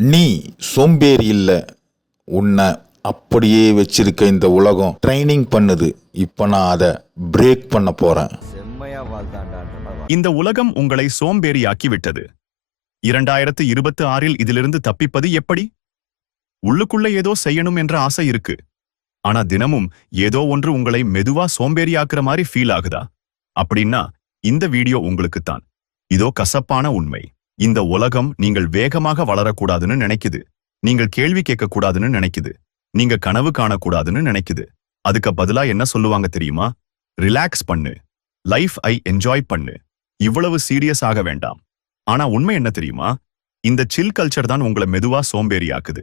நீ சோம்பேறி இல்ல. உன்னை அப்படியே வச்சிருக்க இந்த உலகம். ட்ரைனிங் பண்ணுது. இப்போ நான் அதை பிரேக் பண்ண போறேன். இந்த உலகம் உங்களை சோம்பேறியாக்கி விட்டது இரண்டாயிரத்து இருபத்தி ஆறில் இதிலிருந்து தப்பிப்பது எப்படி? உள்ளுக்குள்ள ஏதோ செய்யணும் என்ற ஆசை இருக்கு. ஆனா தினமும் ஏதோ ஒன்று உங்களை மெதுவா சோம்பேறியாக்குற மாதிரி ஃபீல் ஆகுதா? அப்படின்னா இந்த வீடியோ உங்களுக்குத்தான். இதோ கசப்பான உண்மை. இந்த உலகம் நீங்கள் வேகமாக வளரக்கூடாதுன்னு நினைக்குது. நீங்கள் கேள்வி கேட்கக்கூடாதுன்னு நினைக்குது. நீங்க கனவு காணக்கூடாதுன்னு நினைக்குது. அதுக்கு பதிலா என்ன சொல்லுவாங்க தெரியுமா? ரிலாக்ஸ் பண்ணு. லைஃப் ஐ என்ஜாய் பண்ணு. இவ்வளவு சீரியஸ் ஆக வேண்டாம். ஆனா உண்மை என்ன தெரியுமா? இந்த சில் கல்ச்சர் தான் உங்களை மெதுவா சோம்பேறியாக்குது.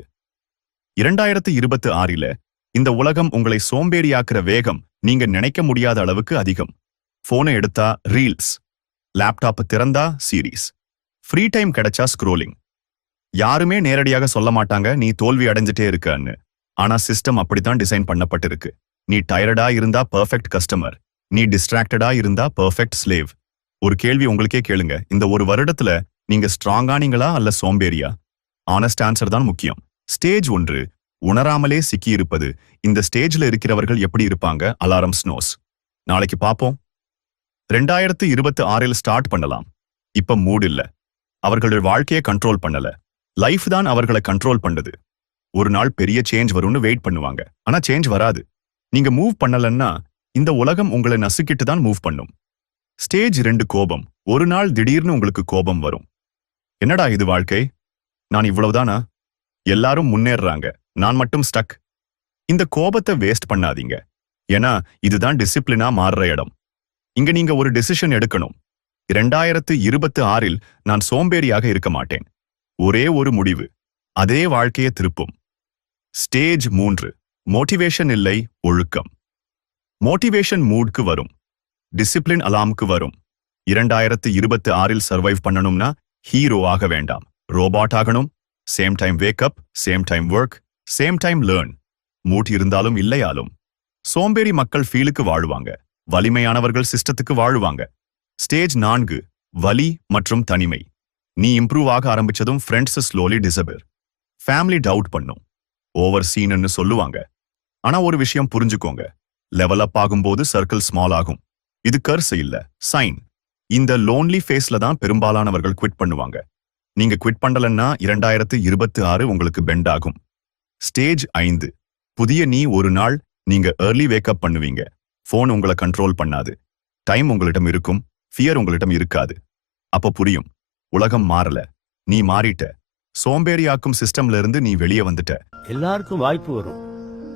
இரண்டாயிரத்து இருபத்து ஆறில இந்த உலகம் உங்களை சோம்பேறியாக்குற வேகம் நீங்க நினைக்க முடியாத அளவுக்கு அதிகம். போனை எடுத்தா ரீல்ஸ் லேப்டாப் திறந்தா சீரீஸ் ஃப்ரீ டைம் கிடைச்சா ஸ்க்ரோலிங் யாருமே நேரடியாக சொல்ல மாட்டாங்க நீ தோல்வி அடைஞ்சிட்டே இருக்கன்னு ஆனா சிஸ்டம் அப்படித்தான் டிசைன் பண்ணப்பட்டிருக்கு. நீ டயர்டா இருந்தா பெர்ஃபெக்ட் கஸ்டமர் நீ டிஸ்ட்ராக்டடா இருந்தா பெர்ஃபெக்ட் ஸ்லேவ் ஒரு கேள்வி உங்களுக்கே கேளுங்க. இந்த ஒரு வருடத்துல நீங்க ஸ்ட்ராங்கானீங்களா அல்ல சோம்பேறியா? ஆனஸ்ட் ஆன்சர் தான் முக்கியம். ஸ்டேஜ் ஒன்று உணராமலே சிக்கி இருப்பது. இந்த ஸ்டேஜ்ல இருக்கிறவர்கள் எப்படி இருப்பாங்க? அலாரம் ஸ்னோஸ் நாளைக்கு பாப்போம். ரெண்டாயிரத்து இருபத்தி ஆறில் ஸ்டார்ட் பண்ணலாம். இப்ப மூட் இல்ல. அவர்கள் வாழ்க்கையை கண்ட்ரோல் பண்ணல. லைஃப் தான் அவர்களை கண்ட்ரோல் பண்ணுது. ஒரு நாள் பெரிய சேஞ்ச் வரும்னு வெயிட் பண்ணுவாங்க. ஆனா சேஞ்ச் வராது. நீங்க மூவ் பண்ணலன்னா இந்த உலகம் உங்களை நசுக்கிட்டு தான் மூவ் பண்ணும். ஸ்டேஜ் ரெண்டு கோபம். ஒரு நாள் திடீர்னு உங்களுக்கு கோபம் வரும். என்னடா இது வாழ்க்கை? நான் இவ்வளவுதானா? எல்லாரும் முன்னேறுறாங்க. நான் மட்டும் ஸ்டக் இந்த கோபத்தை வேஸ்ட் பண்ணாதீங்க. ஏன்னா இதுதான் டிசிப்ளினா மாறுற இடம். இங்க நீங்க ஒரு டெசிஷன் எடுக்கணும். இரண்டாயிரத்து இருபத்து ஆறில் நான் சோம்பேறியாக இருக்க மாட்டேன். ஒரே ஒரு முடிவு. அதே வாழ்க்கையை திருப்பும். ஸ்டேஜ் மூன்று. மோட்டிவேஷன் இல்லை ஒழுக்கம். மோட்டிவேஷன் மூட்க்கு வரும். டிசிப்ளின் அலாம்க்கு வரும். இரண்டாயிரத்து இருபத்து ஆறில் சர்வைவ் பண்ணணும்னா ஹீரோ ஆக வேண்டாம். ரோபாட் ஆகணும். Same time wake up same time work same time learn mood இருந்தாலும் இல்லையாலும். சோம்பேறி மக்கள் ஃபீலுக்கு வாழுவாங்க. வலிமையானவர்கள் சிஸ்டத்துக்கு வாழுவாங்க. ஸ்டேஜ் நான்கு வலி மற்றும் தனிமை. நீ இம்ப்ரூவ் ஆக ஆரம்பிச்சதும் friends slowly disappear family doubt பண்ணும். ஓவர் சீன்னு சொல்லுவாங்க. ஆனா ஒரு விஷயம் புரிஞ்சுக்கோங்க. லெவல் அப் ஆகும்போது சர்க்கிள் ஸ்மால் ஆகும். இது கர்ஸ் இல்ல சைன் இந்த லோன்லி ஃபேஸ்ல தான் பெரும்பாலானவர்கள் குவிட் பண்ணுவாங்க. நீங்க குவிட் பண்ணலன்னா இரண்டாயிரத்து இருபத்தி ஆறு உங்களுக்கு பெண்ட் ஆகும். ஸ்டேஜ் ஐந்து புதிய நீ ஒரு நாள் நீங்க ஏர்லி வேக்கப் பண்ணுவீங்க. ஃபோன் உங்களை கண்ட்ரோல் பண்ணாது. டைம் உங்களிடம் இருக்கும். ஃபியர் உங்களிடம் இருக்காது. அப்ப புரியும். உலகம் மாறல. நீ மாறிட்ட. சோம்பேறியாக்கும் சிஸ்டம்ல இருந்து நீ வெளியே வந்துட்ட. எல்லாருக்கும் வாய்ப்பு வரும்.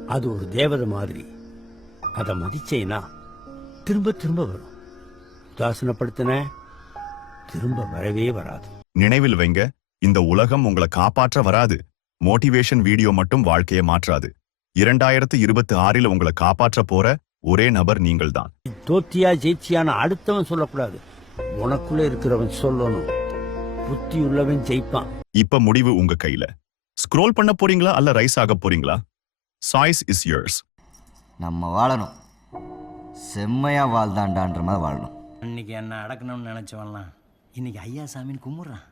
அது ஒரு தேவதை மாதிரி. அதை மதிச்சேனா? திரும்ப திரும்ப வரும். உதாசனப்படுத்தின திரும்ப வரவே வராது. நினைவில் வைங்க இந்த உலகம் உங்களை காப்பாற்ற வராது. மோட்டிவேஷன் வீடியோ மட்டும் வாழ்க்கையை மாற்றாது. இரண்டாயிரத்து இருபத்தி ஆறில் உங்களை காப்பாற்ற போற ஒரே நபர் நீங்கள்தான். தோத்தியா ஜெயிச்சியான அடுத்தவன் சொல்லக்கூடாது. உனக்குள்ள இருக்கிறவன் சொல்லணும். புத்தி உள்ளவன் ஜெயிப்பான். இப்ப முடிவு உங்க கையில. ஸ்க்ரோல் பண்ண போறீங்களா அல்ல ரைஸ் ஆக போறீங்களா? Choice is yours. நம்ம வாழணும். செம்மையா வாழ்ந்தாண்டான்ற மாதிரி வாழணும். அன்னைக்கு என்ன அடக்கணும்னு நினைச்சவன்லாம் இன்னைக்கு ஐயா சாமின்னு கும்பிட்றான்.